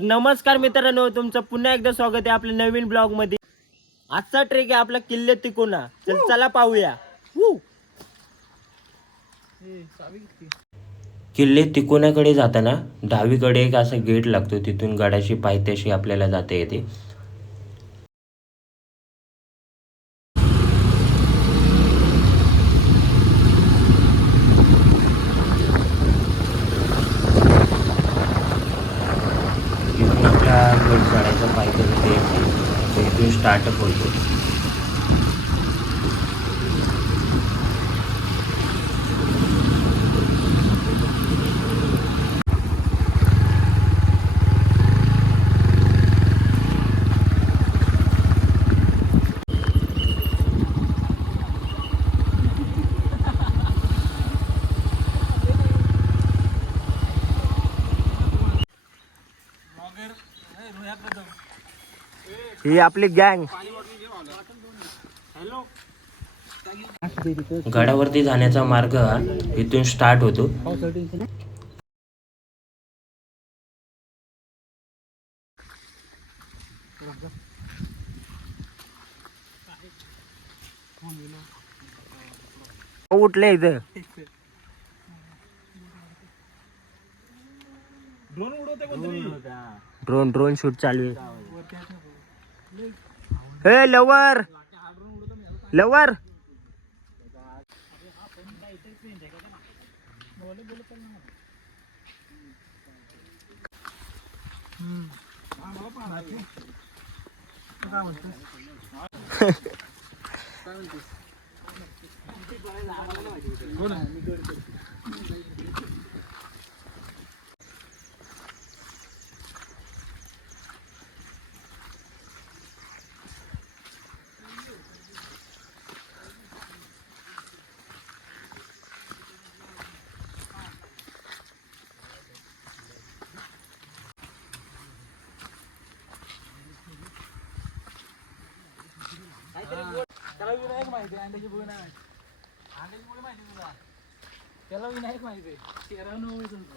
तर नमस्कार मित्रांनो, तुमचं पुन्हा एकदा स्वागत आहे आपल्या नवीन ब्लॉग मध्ये। आजचा ट्रेक आहे आपला किल्ले तिकोना। चला पाहूया। किल्ले तिकोनाकडे जाताना डावीकडे एक असा गेट लागतो, तिथून गडाची पायथ्याशी आपल्याला जाता येते। इथून आपला गड चढायचा पायथ्याशी इथून स्टार्टअप होतो। ही आपली गँग गडावरती जाण्याचा मार्ग हा इथून स्टार्ट होतो। उठले इथं ड्रोन शूट चालू आहे। हे लवर त्याला विनायक माहिती आहे, अंड्याची पोळी नाही माहिती। अंड्याची पोळी माहिती तुला? त्याला विनायक माहिती आहे, तेरा नऊ तुमचं।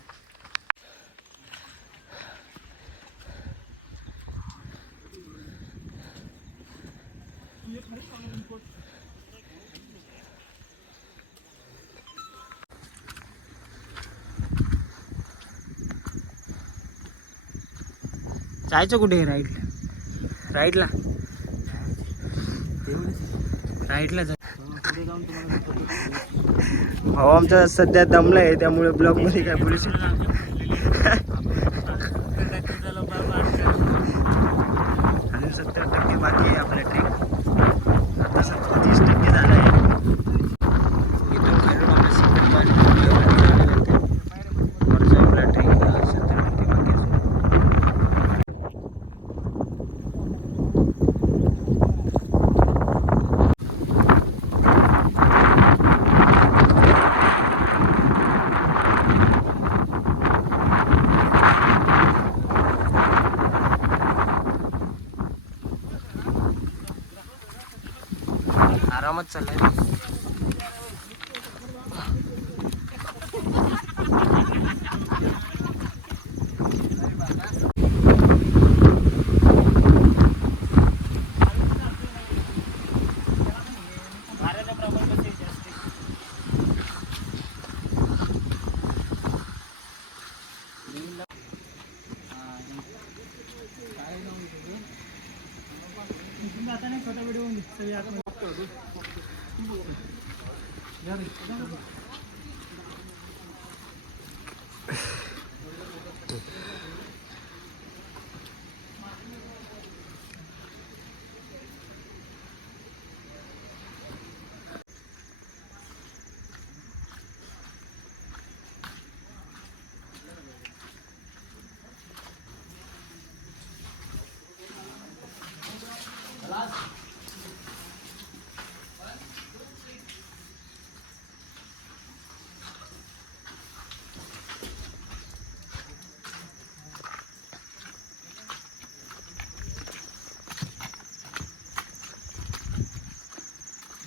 जायचं कुठे? राईटला जा। भाऊ आमचा सध्या दमलाय, त्यामुळे ब्लॉग मध्ये काय बोलू शकतो। अजून 70% बाकी आहे आपला ट्रेक। आता 30% झाला आहे। इथून खालून आपला सिंगल पॉईंट वरचा आपला ट्रेक 70% बाकी आहे। आरामात चाललाय। छोटा व्हिडिओ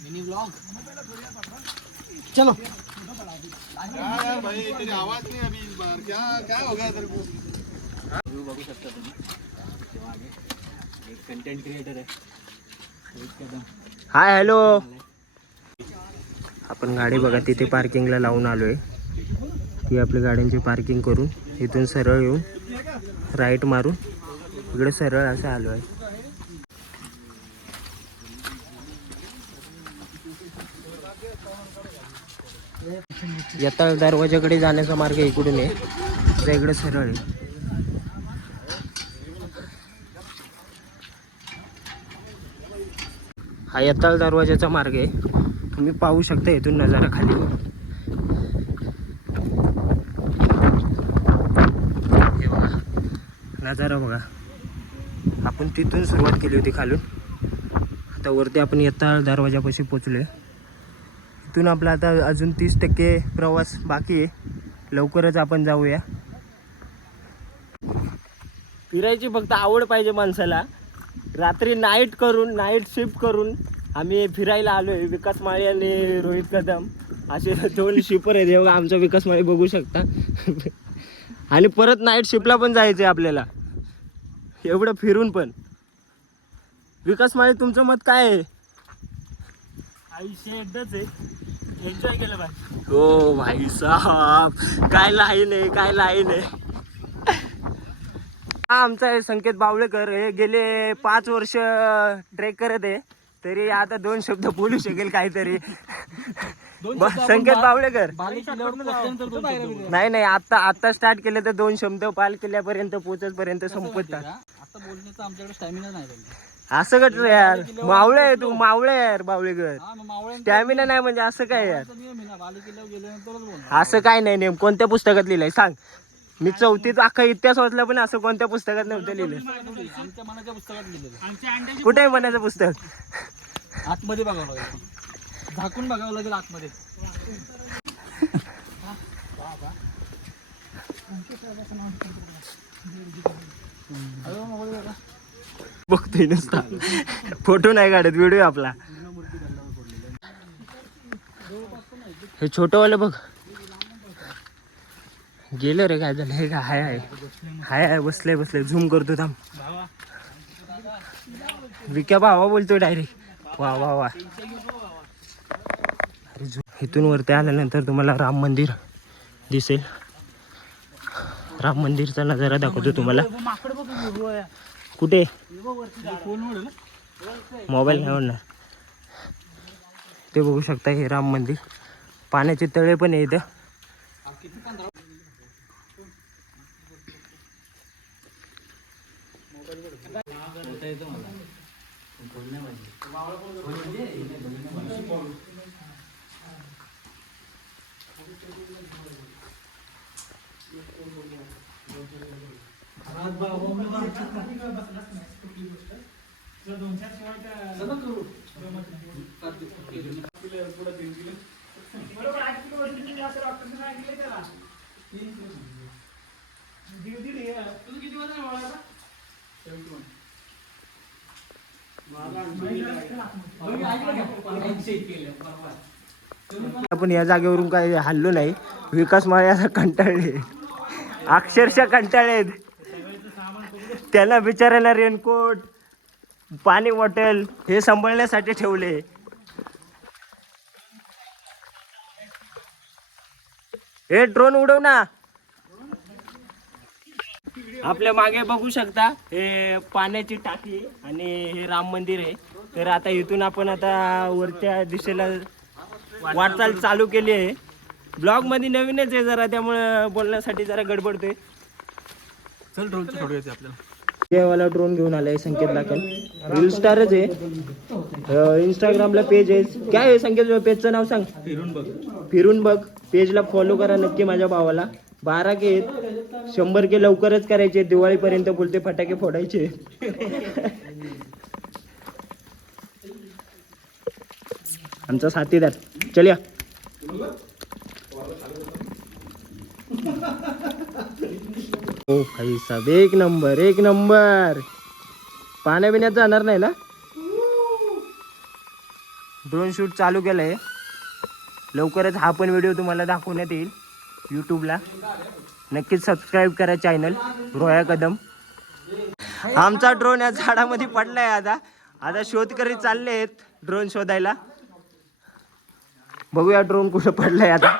मिनी व्लॉग। चलो यार भाई तेरी आवाज नहीं अभी इस बार क्या क्या हो गया तेरे को? व्ह्यू बघू शकता तुम्ही तेव्हा मागे एक कंटेंट क्रिएटर आहे रोहित कदम. Hi hello. आपण गाडी बघा तिथे पार्किंगला लावून आलोय. ती आपली गाड्यांची पार्किंग करून इथून सरळ येऊन राईट मारून इकडे सरळ असं आलो आहे. यताळ दरवाजाकडे जाण्याचा मार्ग इकडून आहे. त्या इकडे सरळ आहे. हा यताळ दरवाजाचा मार्ग आहे. तुम्ही पाहू शकता इथून नजारा खाली. हे बघा नजारा बघा. आपण तिथून सुरुवात केली होती खालून. आता वरती आपण यताळ दरवाजापाशी पोचलोय. इथून आपला आता अजून 30% प्रवास बाकी आहे. लवकरच आपण जाऊया. फिरायची फक्त आवड पाहिजे माणसाला. रात्री नाईट शिफ्ट करून आम्ही फिरायला आलो आहे. विकास माळी आणि रोहित कदम असे 2 शिपर आहेत. एवढं आमचा विकास माळी बघू शकता. आणि परत नाईट शिफ्टला पण जायचं आहे आपल्याला. एवढं फिरून पण. विकास माळी तुमचं मत काय आहे? आयुष्य एकदाच आहे, एन्जॉय केलं पाहिजे. हो भाई साहब काय लाईन आहे. हा आमचा आहे संकेत बावळेकर. हे गेले 5 वर्ष ट्रेक करत आहे. तरी आता 2 शब्द बोलू शकेल काहीतरी. संकेत बावळेकर. नाही आता स्टार्ट केलं तर 2 शब्द पाल किल्ल्यापर्यंत पोहोचतपर्यंत संपतात. आता बोलण्याचा आमच्याकडे स्टॅमिना नाही. असं कट यार. मावळे आहे तू. मावळे यार बावळेकर. स्टॅमिना नाही म्हणजे असं काय यार. असं काय नाही. नेम कोणत्या पुस्तकात लिहिलंय सांग. मी 4थीत अख्खा इतिहास वाचला पण असं कोणत्या पुस्तकात नव्हतं लिहिलं. आमच्या मनाच्या पुस्तकात लिहिलेलं. कुठे आहे मनाचं पुस्तक? आतमध्ये बघावं लागेल. झाकून बघावं लागेल आतमध्ये. बघतोय नुसता. फोटो नाही काढत. व्हिडिओ आपला. हे छोटंवालं बघ गेलं रे. काय झालं? हे का हाय बसलंय. झूम करतो थांब. विक्या भावा बोलतोय डायरेक्ट. वा अरे इथून वरती आल्यानंतर तुम्हाला राम मंदिर दिसेल. राम मंदिरचा नजारा दाखवतो तुम्हाला. कुठे? मोबाईल नाही होणार. ते बघू शकता हे राम मंदिर. पाण्याचे तळे पण आहे इथं. आपण या जागेवरून काही हल्लो नाही. विकास माळे आता कंटाळले. अक्षरशः कंटाळलेत. त्याला बिचारायला रेनकोट पाणी बॉटल हे सांभाळण्यासाठी ठेवले. हे ड्रोन उडव ना. आपल्या मागे बघू शकता हे पाण्याची टाकी आणि हे राम मंदिर आहे. तर आता इथून आपण आता वरच्या दिशेला वाटचाल चालू केली आहे. ब्लॉग मध्ये नवीनच आहे जरा, त्यामुळे बोलण्यासाठी जरा गडबडतोय. चल ड्रोन सोडवायचं आपल्याला. वाला ड्रोन घेऊन आलाय संकेत दाखल. रील स्टारच आहे. इंस्टाग्रामला पेज आहे. काय आहे संकेत पेजचं नाव सांग. फिरून बघ. पेजला फॉलो करा नक्की माझ्या भावाला. 12K आहेत. 100K लवकरच करायचे. दिवाळीपर्यंत बोलते फटाके फोडायचे. आमचा साथीदार. चल या. ओ भाई साहब एक नंबर. पाण्या बिण्यात जाणार नाही ना. ड्रोन शूट चालू केलंय. लवकरच हा पण व्हिडिओ तुम्हाला दाखवण्यात येईल. यूट्यूबला. नक्कीच सबस्क्राईब करा चॅनल रोया कदम. आमचा ड्रोन या झाडामध्ये पडलाय. आता शोधकरी चालले आहेत ड्रोन शोधायला. बघूया ड्रोन कुठं पडलाय आता.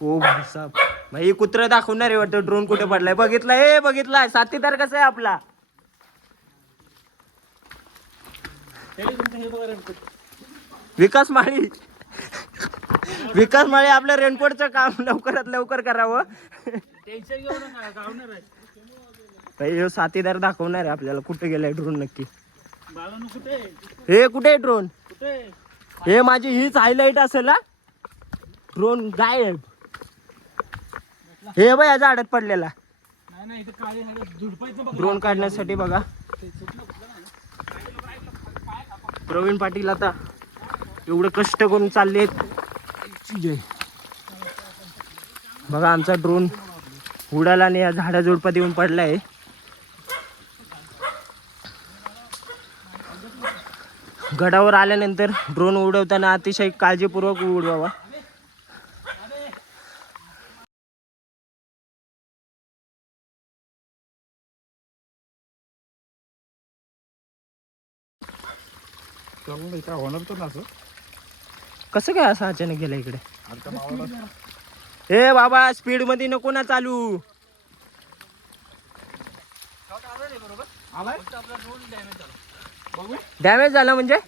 ओ भाईसाब, भाई कुत्र दाखवणार आहे वाटतं ड्रोन कुठे पडलाय. बघितलाय साथीदार कसा आहे आपला. विकास माळी आपल्या रेनकोटचं काम लवकरात लवकर करावं. टेन्शन घेऊ नका, गावणार आहे. ह्यो साथीदार दाखवणार आहे आपल्याला कुठे गेलाय ड्रोन नक्की. बाळांनो कुठे हे कुठे ड्रोन. कुठे हे माझी हीच हायलाइट असेल हा. ड्रोन गायब. हे बघ या झाडात पडलेला. नाही इथे काळे झुडपायचं बघ. ड्रोन काढण्यासाठी बघा प्रवीण पाटील आता एवढे कष्ट करून चाललेत. बघा आमचा ड्रोन उडाला आणि या झाडा झुडपात येऊन पडलाय. गडावर आल्यानंतर ड्रोन उडवताना अतिशय काळजीपूर्वक उडवावा. कसं काय असं अचानक गेलं इकडे. ए बाबा स्पीड मध्ये नको ना चालू. डॅमेज झाला म्हणजे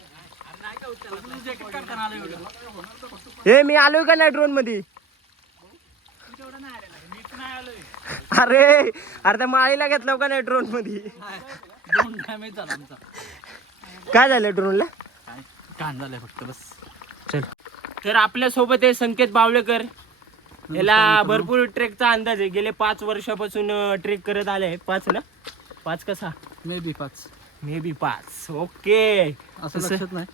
हे मी आलोय का नाही ड्रोन मध्ये. अरे त्या माळीला घेतलं का नाही ड्रोन मध्ये. काय झालं ड्रोनला. कान झालंय फक्त बस. चल तर आपल्या सोबत आहे संकेत बावळेकर. याला भरपूर ट्रेकचा अंदाज आहे. गेले 5 वर्षापासून ट्रेक करत आले. 5 ना 5 कसा मे बी 5. ओके असं लक्षात नाही.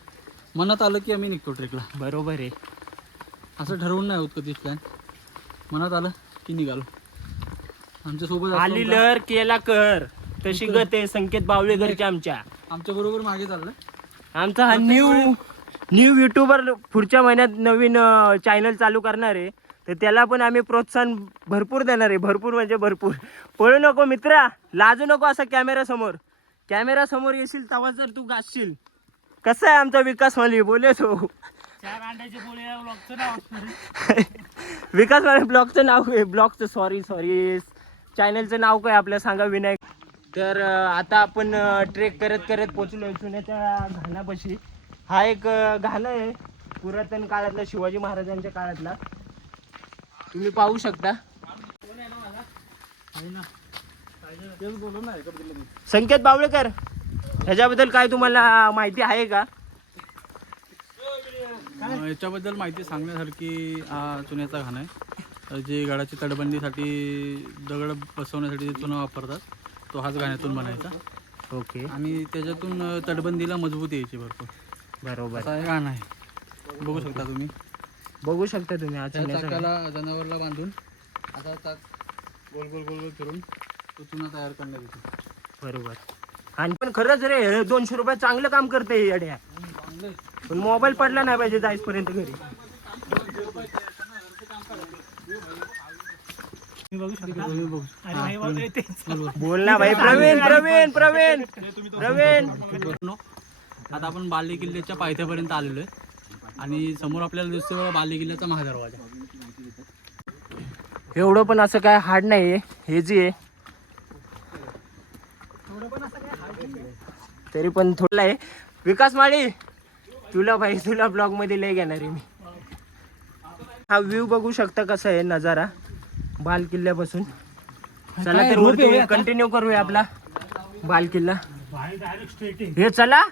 मनात आलं की आम्ही निघतो ट्रेकला. बरोबर आहे. असं ठरवून नाही होत कधीच प्लॅन. मनात आलं की निघालो. आमच्या सोबत आली लहर केला कर तशी गत आहे संकेत बावळेकरच्या. आमच्या बरोबर मागे चाललंय. आमचा हा न्यू युट्यूबर पुढच्या महिन्यात नवीन चॅनल चालू करणार आहे. तर त्याला पण आम्ही प्रोत्साहन भरपूर देणार आहे. भरपूर म्हणजे भरपूर. पळू नको मित्रा, लाजू नको असं कॅमेरा समोर येशील तेव्हा जर तू गाजशील. कसं आहे आमचा विकास वाली बोले तो. विकास वाली ब्लॉगचं नाव आहे. ब्लॉगचं सॉरी चॅनलचं नाव काय आपल्या सांगा विनायक. तर आता आपण ट्रेक करत करत पोचलो चुन्याच्या घाणापाशी. हा एक घाण आहे पुरातन काळातला, शिवाजी महाराजांच्या काळातला. तुम्ही पाहू शकता. संकेत बावळेकर ह्याच्याबद्दल काय तुम्हाला माहिती आहे का. याच्याबद्दल माहिती सांगण्यासारखी हा चुन्याचा घाण आहे. जे गडाची तटबंदीसाठी दगड बसवण्यासाठी जे चुना वापरतात तो हाच घाण्यातून बनायचा. ओके. आणि त्याच्यातून तटबंदीला मजबूती यायची भरपूर. बरोबर. असा हे घाण आहे. बघू शकता तुम्ही. चाकाला जनावरला बांधून आता चाक गोल गोल फिरून तो चुना तयार करण्यात येतो. बरोबर. आणि पण खरंच रे 200 रुपये चांगलं काम करते येड्या. पण मोबाईल पडला नाही पाहिजे जाईपर्यंत घरी. बोल ना भाई. प्रवीण. आता आपण बाले किल्ल्याच्या पायथ्यापर्यंत आलेलो आहे. आणि समोर आपल्याला दिसतो बाले किल्ल्याचा महादरवाजा. एवढं पण असं काय हार्ड नाही. हे जी आहे तरी पण थोडं आहे. विकास माळी तुला ब्लॉग मध्ये लय घेणार आहे मी. हा व्ह्यू बघू शकता कसा आहे नजारा बाल किल्ल्यापासून. चला तर वरती कंटिन्यू करूया आपला बाल किल्ला. हे चला.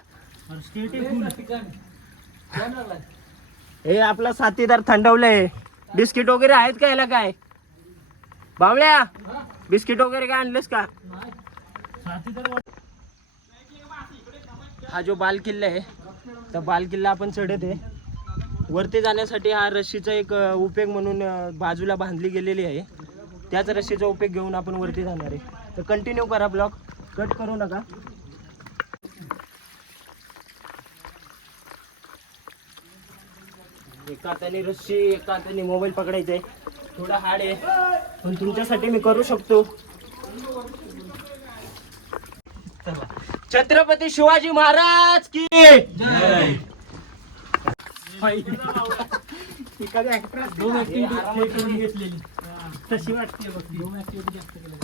हे आपला साथीदार थंडवलंय. बिस्किट वगैरे आहेत का याला. काय बावळ्या बिस्किट वगैरे काय आणलेस का. हा जो बाल किल्ला आहे तर बाल किल्ला आपण चढत आहे. वरती जाण्यासाठी हा रस्सीचा एक उपयोग म्हणून बाजूला बांधली गेलेली आहे. त्याच रस्सीचा उपयोग घेऊन आपण वरती जाणार आहे. तर कंटिन्यू करा ब्लॉग, कट करू नका. एका हाताने रस्सी एका हाताने मोबाईल पकडायचा आहे. थोडा हार्ड आहे पण तुमच्यासाठी मी करू शकतो. छत्रपती शिवाजी महाराज की जय. दोन ऍक्टिव्हिटी घेतलेली तशी वाटते बघ. दोन ऍक्टिव्हिटी जास्त केल्या.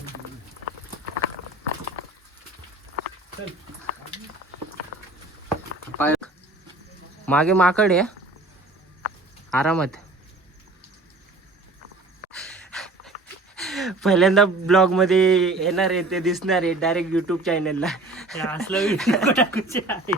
मागे माकड आहे आरामात. पहिल्यांदा ब्लॉग मध्ये येणार आहे ते दिसणार आहे डायरेक्ट युट्यूब चॅनलला. असलं व्हिडिओ टाकूचे आहे.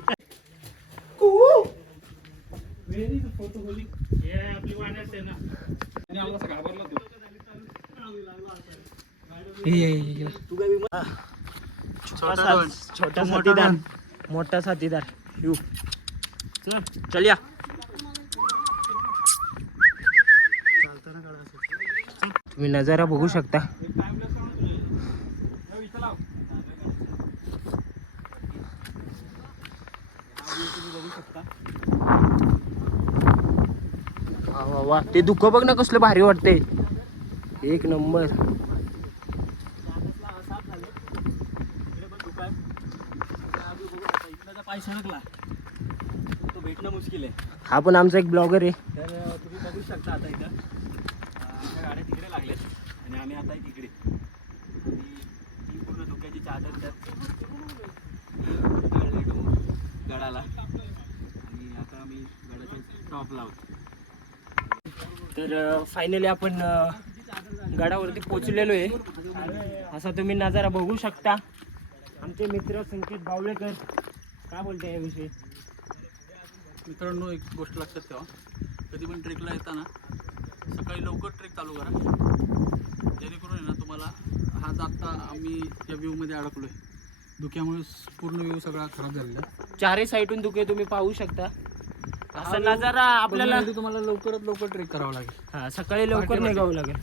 छोटा साथीदार मोठा साथीदार यू. चल या. तुम्ही नजारा बघू शकता. वा वा वा, ते धुकं बघ ना कसलं भारी वाटते. एक नंबर. पाय सरकला तो भेटणं मुश्किल आहे. हा पण आमचा एक ब्लॉगर आहे. तर तुम्ही बघू शकता आता इथं आमच्या गाड्या तिकडे लागल्यात आणि आम्ही आता तिकडे. आणि ही पूर्ण धुक्याची चादर त्यात गडाला आणि आता आम्ही गडाच्या टॉपला आहोत. तर फायनली आपण गडावरती पोचलेलो आहे. असा तुम्ही नजारा बघू शकता. आमचे मित्र संकेत बावळेकर काय बोलते याविषयी. मित्रांनो एक गोष्ट लक्षात ठेवा, कधी पण ट्रेकला येताना सकाळी लवकर ट्रेक चालू करा, जेणेकरून आहे ना तुम्हाला हा जाता आम्ही या व्ह्यूमध्ये अडकलो आहे. धुक्यामुळे पूर्ण व्ह्यू सगळा खराब झालेला आहे. चारही साईडून धुके तुम्ही पाहू शकता. असा नजारा आपल्याला तुम्हाला लवकरात लवकर ट्रेक करावा लागेल. हा सकाळी लवकर निघावं लागेल.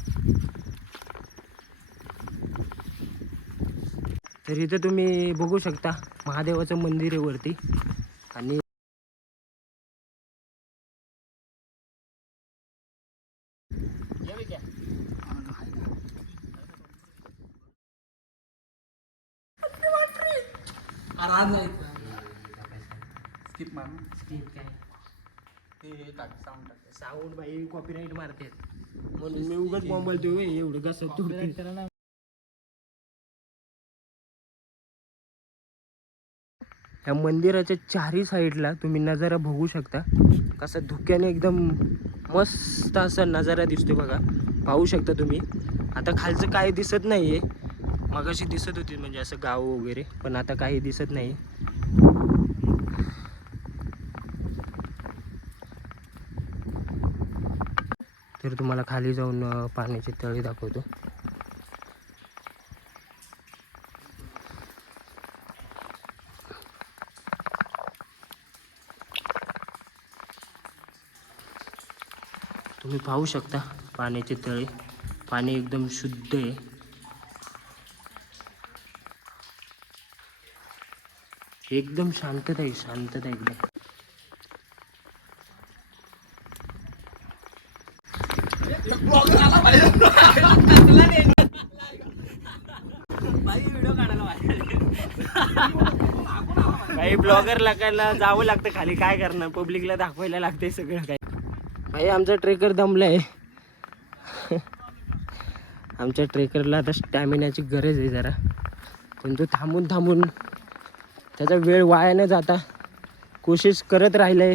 तर इथं तुम्ही बघू शकता महादेवाचं मंदिर आहे वरती. आणि स्किप मार काय ते टाक साऊंड टाक. साऊंड बाई कॉपीराईट मारते म्हणून मी उगाच बोंबलतो एवढं कसं तुडते. ह्या मंदिराच्या चारही साईडला तुम्ही नजारा बघू शकता. कसा धुक्याने एकदम मस्त असा नजारा दिसतो बघा. पाहू शकता तुम्ही. आता खालचं काही दिसत नाहीये. मगाशी दिसत होती म्हणजे असं गाव वगैरे, पण आता काही दिसत नाही. तर तुम्हाला खाली जाऊन पाण्याची तळी दाखवतो. तुम्ही पाहू शकता पाण्याचे तळे. पाणी एकदम शुद्ध आहे. एकदम शांतता आहे, शांतता एकदम. काही ब्लॉगर लागायला जावं लागतं खाली. काय करणार, पब्लिकला दाखवायला लागतंय सगळं काही. भाई आमचा ट्रेकर दमलाय. आमच्या ट्रेकरला आता स्टॅमिनाची गरज आहे जरा, पण तो थांबून थांबून त्याचा वेळ वाया न जाता कोशिश करत राहिलाय.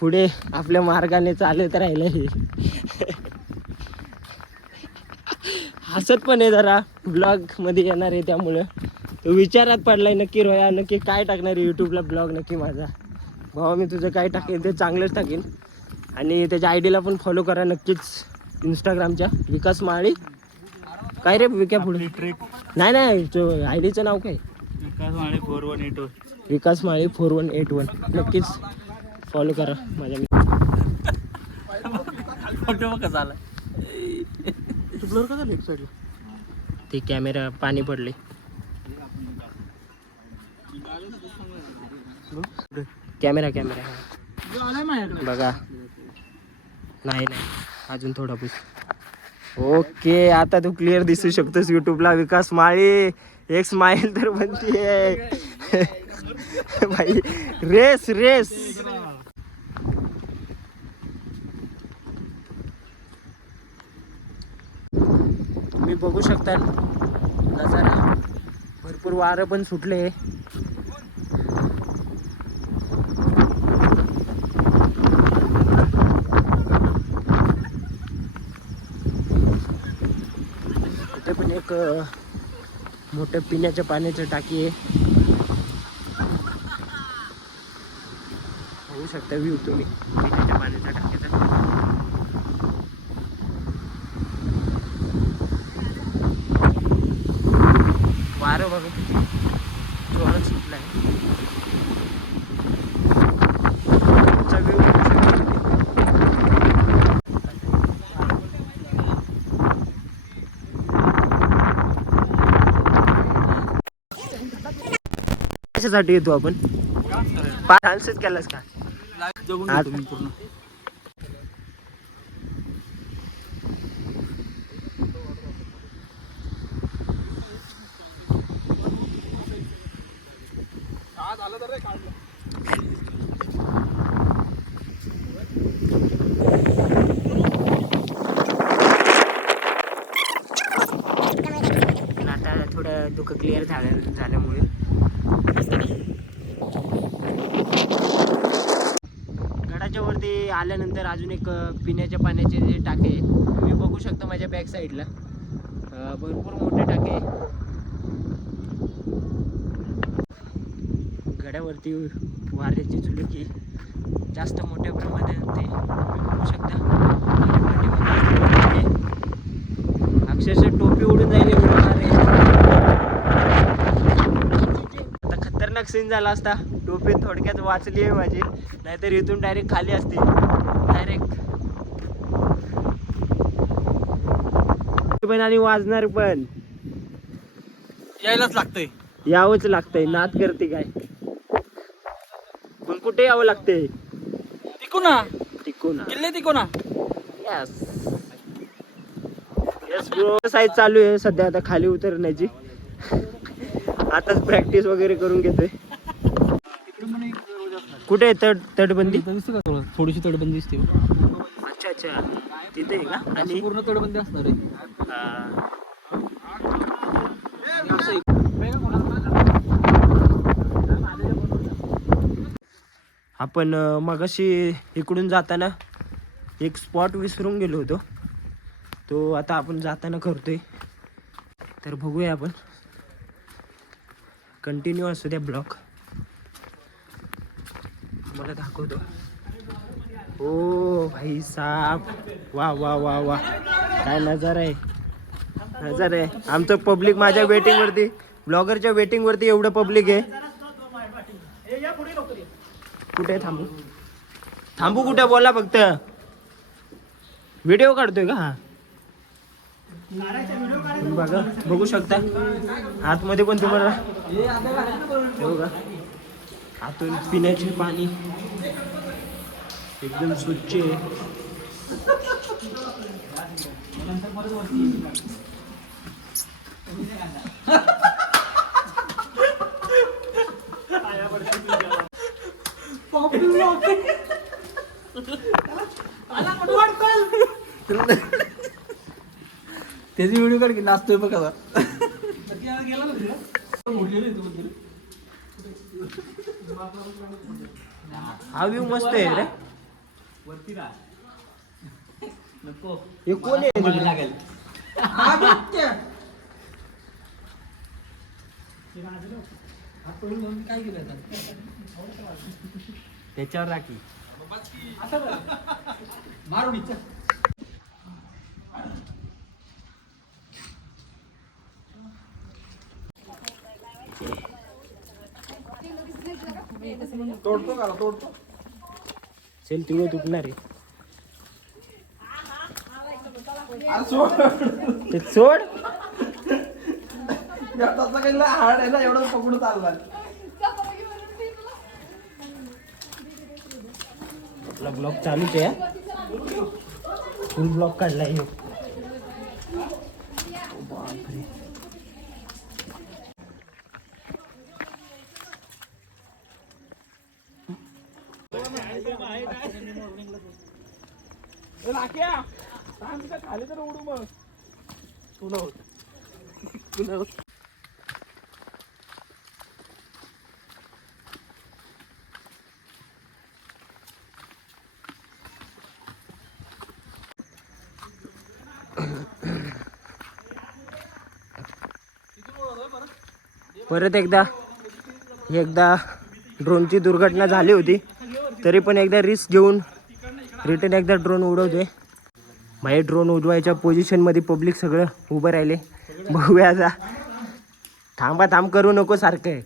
पुढे आपल्या मार्गाने चालत राहिलाय. हसत पण आहे जरा. ब्लॉगमध्ये येणार आहे त्यामुळं तो विचारात पडलाय नक्की रोया नक्की काय टाकणार आहे यूट्यूबला ब्लॉग नक्की माझा. भावा मी तुझं काय टाकेन ते चांगलंच टाकेन. आणि त्याच्या आय डीला पण फॉलो करा नक्कीच इंस्टाग्रामच्या. विकास माळी काय रे विक्या पुढे ट्रेक नाही नाही आय डीचं नाव काय विकास माळे 4181. विकास माळी 4181. नक्कीच फॉलो करा माझ्या. फोटो कसा आला ब्लर का झालं एक साईडला. ते कॅमेरा पाणी पडले. कॅमेरा आलाय माझ्याकडे बघा. नाही नाही अजून थोडा पुस. ओके, आता तू क्लिअर दिसू शकतोस युट्यूबला. विकास माळी एक स्माइल तर बनतीये भाई. Race race. तुम्ही बघू शकता नजारा, भरपूर वारं पण सुटले. इथे पण एक मोठं पिण्याच्या पाण्याचं टाकी आहे. बघू शकता व्ह्यू तुम्ही पिण्याच्या पाण्याच्या टाकीचा. वारं बघा किती जोरात सुटलाय. त्याचा व्ह्यू बघू शकता तुम्ही. कशासाठी येतो आपण? डान्सच केलास का? जगून घेतो मी पूर्ण. आता थोडं दुःख क्लिअर झाल्यामुळे गडाच्या वरती आल्यानंतर अजून एक पिण्याच्या पाण्याचे जे टाके तुम्ही बघू शकता माझ्या बॅक साईडला. भरपूर मोठे टाके. गडावरती वाऱ्याची झुळुकी जास्त मोठ्या प्रमाणात ते तुम्ही बघू शकता. अक्षरशः टोपी उडून जाईल एवढं वारे. आता खतरनाक सीन झाला असता. टोपी थोडक्यात वाचली आहे माझी, नाहीतर इथून डायरेक्ट खाली असते. डायरेक्ट पण आणि वाजणार पण यायलाच लागतंय. यावंच लागतंय. नाद करते काय पण कुठे यावं लागतंय. तिकोना तिकोना किल्ले Tikona. Yes yes bro. Size चालू आहे सध्या आता खाली उतरण्याची. आताच प्रॅक्टिस वगैरे करून घेतोय. कुठे आहे तटबंदी? थोडीशी तटबंदी दिसते. अच्छा अच्छा, तिथे आहे का? आणि पूर्ण तटबंदी असणार आहे. आपण मगाशी इकडून जाताना एक स्पॉट विसरून गेलो होतो, तो आता आपण जाताना करतोय. तर बघूया आपण. कंटिन्यू असू द्या ब्लॉग, मला दाखवतो. ओ भाई साहब, वा वा वा वा, काय नजारा आहे. नजारा आहे. आमचं पब्लिक माझ्या वेटिंगवरती, ब्लॉगरच्या वेटिंगवरती एवढं पब्लिक आहे. कुठे थांबू? थांबू कुठे? बोला फक्त. व्हिडिओ काढतोय का? हा बघा, बघू शकता आतमध्ये पण तुम्हाला बघा. आतून पिण्याचे पाणी एकदम स्वच्छ आहे. त्याची व्हिडिओ काढ की नाचतोय बघा. हा व्ह्यू मस्त आहे रे. हे कोण आहे? लागेल काय केलं त्याच्यावर राखी मारून इच्छा. तोडतो का? तोडतो. चल तिकडे तुटणार आहे. ते सोड. हाड आहे ना, एवढं पकडून चालला. आपला ब्लॉग चालूच आहे. फुल ब्लॉग काढलाय. बापरे. खाली तर उडू मग तुला परत एकदा ड्रोनची दुर्घटना झाली होती, तरी पण एकदा रिस्क घेऊन रिटर्न एकदा ड्रोन उडवते. भाई ड्रोन उडवायच्या पोझिशनमध्ये पब्लिक सगळं उभं राहिले. बघूया आता. थांब करू नको सारखं आहे.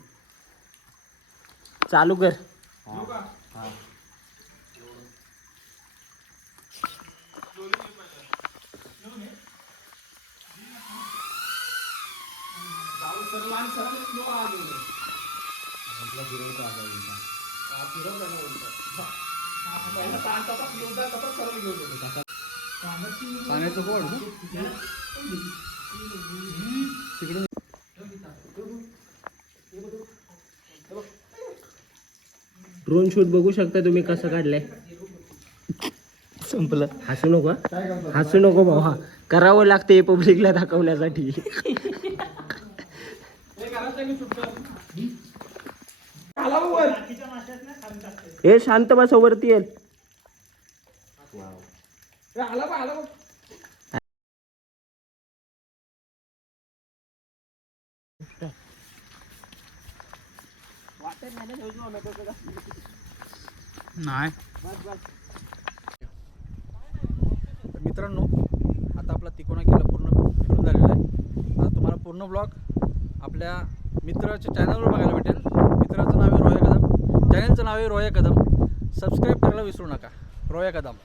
चालू कर. ड्रोन शूट बघू शकता तुम्ही कसं काढलंय. संपलं. हसू नको भाऊ. हा करावं लागते पब्लिकला दाखवण्यासाठी. हे शांत बस वरती येईल. नाही मित्रांनो, आता आपला तिकोना किल्ला पूर्ण फिरून झालेला आहे. आता तुम्हाला पूर्ण ब्लॉग आपल्या मित्राच्या चॅनलवर बघायला भेटेल. मित्राचं नाव आहे रोया कदम, चॅनलचं नाव आहे रोया कदम. सबस्क्राईब करायला विसरू नका. रोया कदम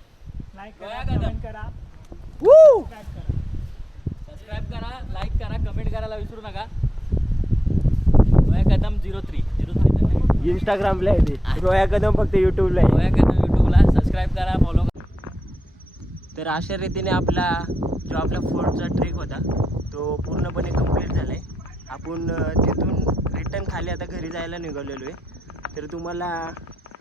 सबस्क्राईब करा, लाईक करा, कमेंट करायला विसरू नका. रोया कदम 03 इंस्टाग्रामला आहे ते. रोया कदम फक्त युट्यूबला आहे. रोया कदम यूट्यूबला सबस्क्राईब करा, फॉलो करा. तर अशा रीतीने आपला जो आपला फोर्टचा ट्रेक होता तो पूर्णपणे कंप्लीट झाला आहे. आपण तिथून रिटर्न खाली आता घरी जायला निघालेलो आहे. तर तुम्हाला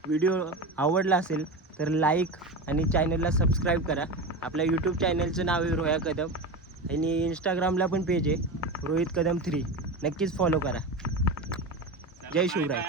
व्हिडिओ आवडला असेल तर लाईक आणि चॅनलला सबस्क्राईब करा. आपल्या यूट्यूब चॅनलचं नाव आहे रोया कदम आणि इंस्टाग्रामला पण पेज आहे रोहित कदम 3. नक्कीच फॉलो करा. जय शिवराय.